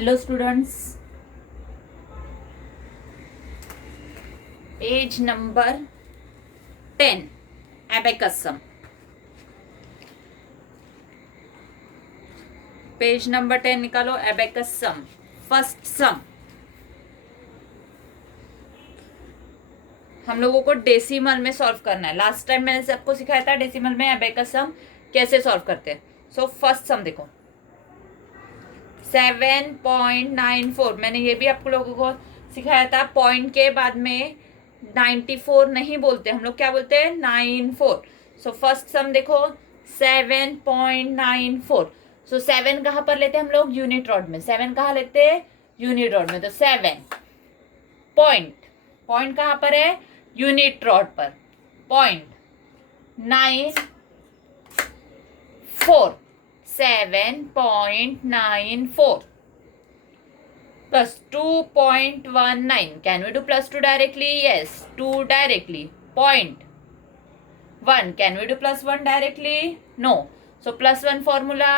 Hello students, page number 10 abacus sum. Page number 10 निकालो। Abacus sum, first sum. हम लोगों को डेसिमल में सॉल्व करना है। लास्ट टाइम मैंने सबको सिखाया था डेसिमल में एबेकस सम कैसे सॉल्व करते हैं। सो फर्स्ट सम देखो, 7.94। मैंने ये भी आप लोगों को सिखाया था, पॉइंट के बाद में 94 नहीं बोलते हम लोग, क्या बोलते हैं? 94। सो फर्स्ट सम देखो, 7.94। सो 7 कहाँ पर लेते हैं हम लोग? यूनिट रॉड में। 7 कहाँ लेते हैं? यूनिट रॉड में। तो 7 पॉइंट, पॉइंट कहाँ पर है? यूनिट रॉड पर। Point 94, 7.94 plus 2.19. Can we do plus 2 directly? Yes, 2 directly. Point 1. Can we do plus 1 directly? No. So plus 1 formula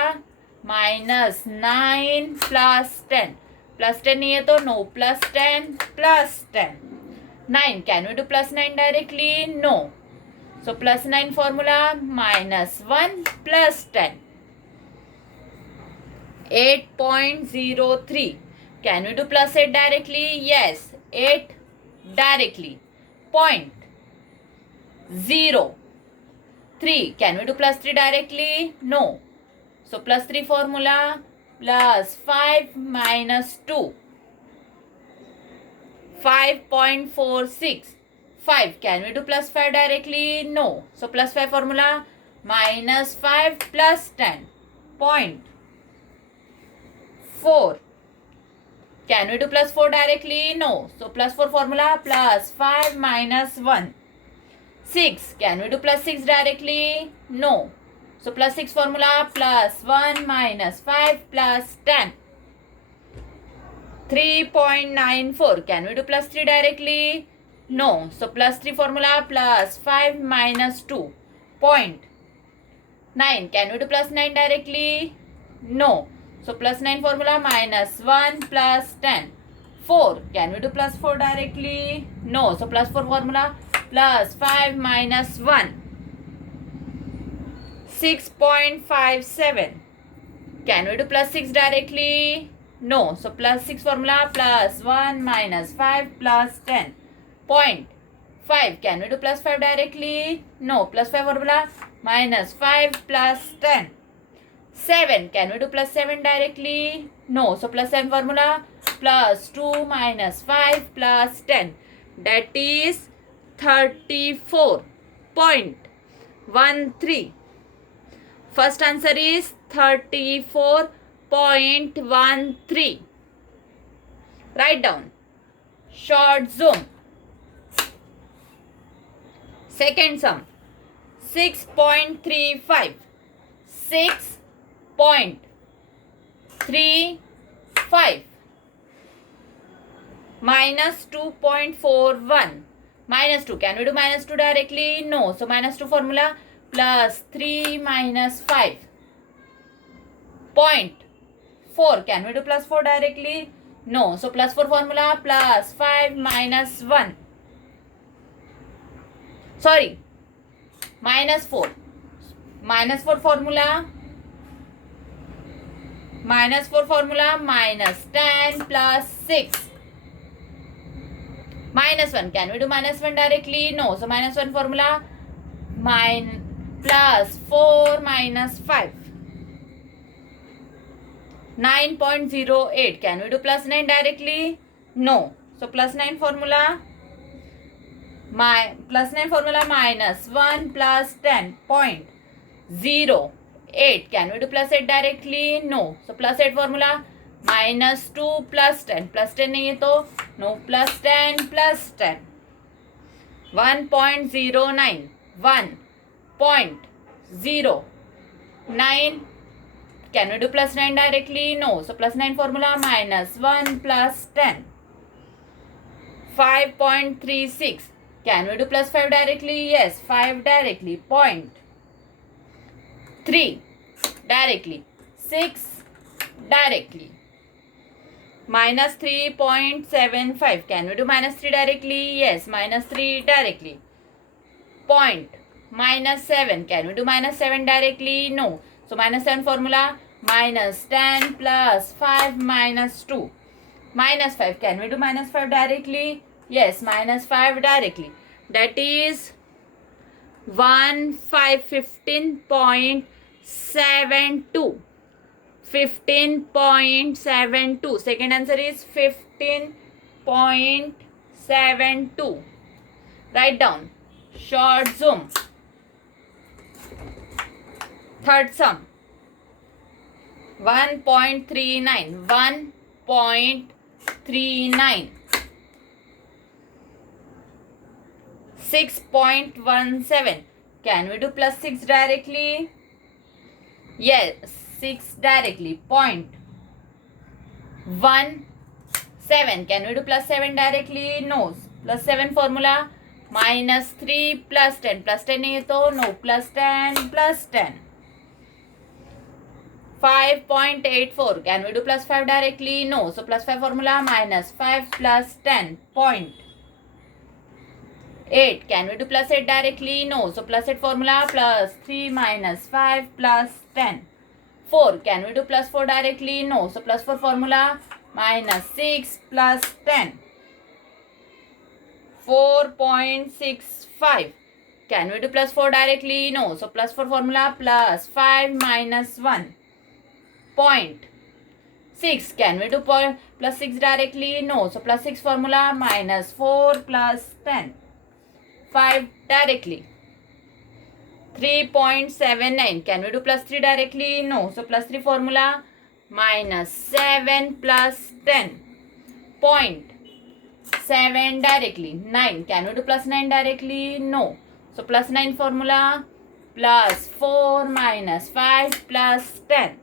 minus 9 plus 10. Plus 10 नहीं है तो no. Plus 10 plus 10. 9. Can we do plus 9 directly? No. So plus 9 formula minus 1 plus 10. 8.03. Can we do plus 8 directly? Yes, 8 directly. Point 0 3. Can we do plus 3 directly? No. So plus 3 formula plus 5 minus 2, 5.46. 5. Can we do plus 5 directly? No. So plus 5 formula minus 5 plus 10. Point 4. Can we do plus 4 directly? No. So plus 4 formula plus 5 minus 1. 6. Can we do plus 6 directly? No. So plus 6 formula plus 1 minus 5 plus 10. 3.94. Can we do plus 3 directly? No. So plus 3 formula plus 5 minus 2. Point 9. Can we do plus 9 directly? No. So plus 9 formula minus 1 plus 10. 4. Can we do plus 4 directly? No. So plus 4 formula plus 5 minus 1. 6.57. Can we do plus 6 directly? No. So plus 6 formula plus 1 minus 5 plus 10. Point 5. Can we do plus 5 directly? No. Plus 5 formula minus 5 plus 10. 7. Can we do plus 7 directly? No. So plus 7 formula plus 2 minus 5 plus 10. That is 34.13. First answer is 34.13. Write down. Short zoom. Second sum, 6.35. 6.35 minus 2.41. Minus 2. Can we do minus 2 directly? No. So minus 2 formula plus 3 minus 5. Point 4. Can we do plus 4 directly? No. So plus 4 formula plus 5 minus 1. Sorry, minus 4. Minus 4 formula minus 10 plus 6. Minus 1. Can we do minus 1 directly? No. So minus 1 formula plus 4 minus 5. 9.08. Can we do plus 9 directly? No. So plus 9 formula minus 1 plus 10.08. Can we do plus 8 directly? No. So plus 8 formula minus 2 plus 10. Plus 10 नहीं है तो no. Plus 10 plus 10. 1.09. 1.09. Can we do plus 9 directly? No. So plus 9 formula minus 1 plus 10. 5.36. Can we do plus 5 directly? Yes, 5 directly. Point 3 directly. 6 directly. minus 3.75. Can we do minus 3 directly? Yes, minus 3 directly. Point minus 7. Can we do minus 7 directly? No. So minus 7 formula, minus 10 plus 5 minus 2. Minus 5. Can we do minus 5 directly? Yes, minus 5 directly. That is 15.72. 15.72. Second answer is 15.72. Write down. Short zoom. Third sum. 1.39. 1.39. 6.17. Can we do plus 6 directly? Yes, 6 directly. 0.17. Can we do plus 7 directly? No. Plus 7 formula, minus 3 plus 10. Plus 10 नहीं है तो no. Plus 10 plus 10. 5.84. Can we do plus 5 directly? No. So plus 5 formula, minus 5 plus 10. 0.8. Can we do plus 8 directly? No. So plus 8 formula, plus 3 minus 5 plus 10. 4. Can we do plus 4 directly? No. So plus 4 formula, minus 6 plus 10. 4.65. Can we do plus 4 directly? No. So plus 4 formula, plus 5 minus 1. 0.6. Can we do plus 6 directly? No. So plus 6 formula, minus 4 plus 10. 5 directly. 3.79. Can we do plus 3 directly? No. So plus 3 formula, minus 7 plus 10. 0.7 directly. 9. Can we do plus 9 directly? No. So plus 9 formula, plus 4 minus 5 plus 10.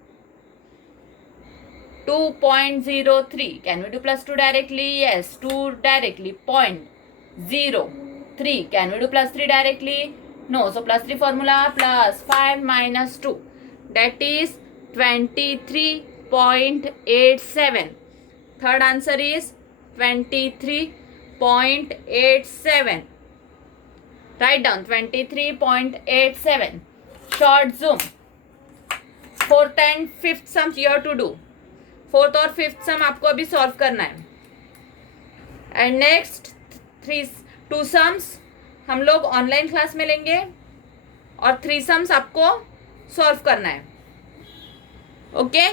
2.03. Can we do plus 2 directly? Yes, 2 directly. 0.03. Can we do plus 3 directly? No. So plus 3 formula, plus 5 minus 2. That is 23.87. Third answer is 23.87. Write down 23.87. Short zoom. Fourth and fifth sums you have to do. Fourth और fifth सम आपको अभी solve करना है. And next 2 sums हम लोग online class में लेंगे और 3 सम्स आपको सॉल्व करना है. ओके.